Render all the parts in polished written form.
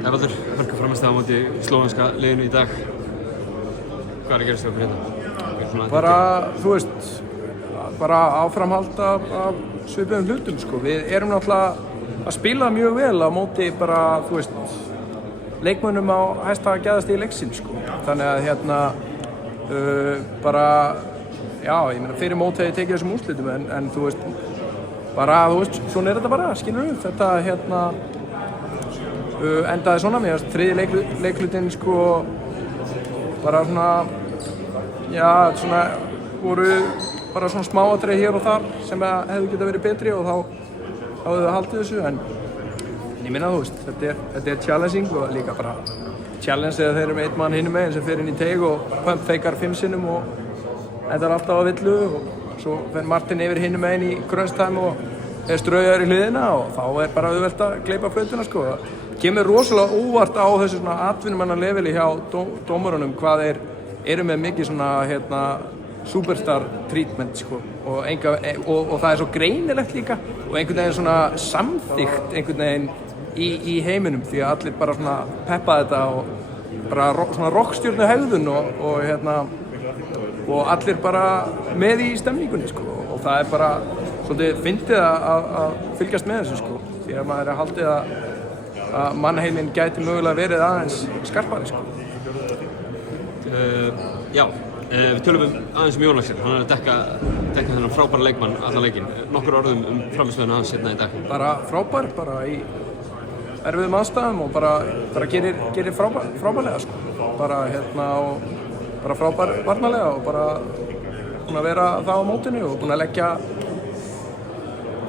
Evaldur, hörku framistæða á móti slóvenska liðinu í dag. Hvað er að gerast hjá ykkur hérna? Bara, þú veist, bara áframhald af svipuðum hlutum, sko. Við erum náttúrulega að spila mjög vel á móti bara, þú veist, leikmönnum á hæsta gæðastigi leiksins, sko. Þannig að bara, já, ég meina fyrir móti hef ég tekið þessum úrslitum en þú veist, bara, þú veist, svona er þetta bara, skilur við. Þetta, endaði svona, mér finnst þriðji leikhlutinn, sko, bara svona, já, svona, voru bara svona smáatriði hér og þar sem hefðu getað verið betri og þá hefðu þau haldið þessu, en ég minna, þú veist, þetta er challenging og líka bara challenge þegar þeir eru með einn mann hinum meginn sem fer inn í teig og pump feikar 5 sinnum og endar alltaf á villu og svo fer Martin yfir hinum meginn í crunch time og er straujar í hliðina og þá er bara auðvelt að gleypa flautuna, sko. Kemur rosalega óvart á þessu svona atvinnumannaleveli hjá dómarunum hvað þeir eru með mikið svona superstar treatment, sko, og það er svo greinilegt líka og einhvern veginn svona samþykkt einhvern veginn í heiminum því að allir bara svona peppa þetta og bara svona rockstjörnu hegðun og allir bara með í stemningunni, sko, og það er bara svolítið fyndið að fylgjast með þessu, sko, því að maður er haldið að mannheiminn gæti mögulega verið aðeins skarpari, sko. Já, við tölum aðeins Jón Axel, hann er að dekka þennan frábæra leikmann allan leikinn. Nokkur orðum frammistöðuna hans hérna í dag. Bara frábær, bara í erfiðum aðstæðum og bara gerir frábærlega, sko. Bara og bara frábær varnarlega og bara búinn að vera það á mótinu og búinn að leggja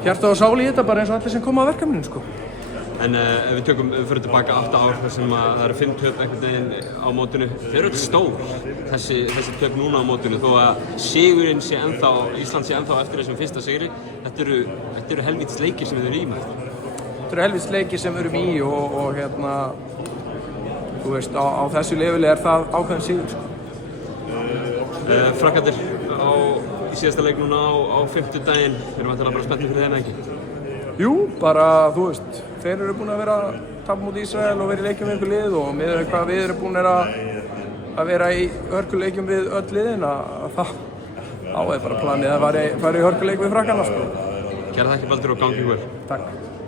hjarta og sál í þetta bara eins og allir sem koma á verkefninu, sko. En ef við fyrir tilbaka 8 ár þar sem það eru 5 töp einhvern veginn á mótinu. Þeir eru öll stór, þessi töp núna á mótinu, þó að sigurinn sé ennþá, Ísland sé ennþá eftir þessum fyrsta sigri. Þetta eru helvítis leikir sem við erum í með. Þetta eru helvítis leikir sem við erum í og þú veist, á þessu leveli er það ákveðin sigur, sko. Frakkarnir í síðasta leik núna á 5. daginn, við erum bara spenntir fyrir þeim, ekki? Jú, bara, þú veist, þeir eru búin að vera að tapa móti Ísrael og vera í leikjum við einhver lið og með hvað við erum búin að vera í hörkuleikjum við öll liðin þá er bara planið að fara í hörkuleik við Frakkarna, sko. Kærar þakkir, Baldur, og gangi ykkur. Takk.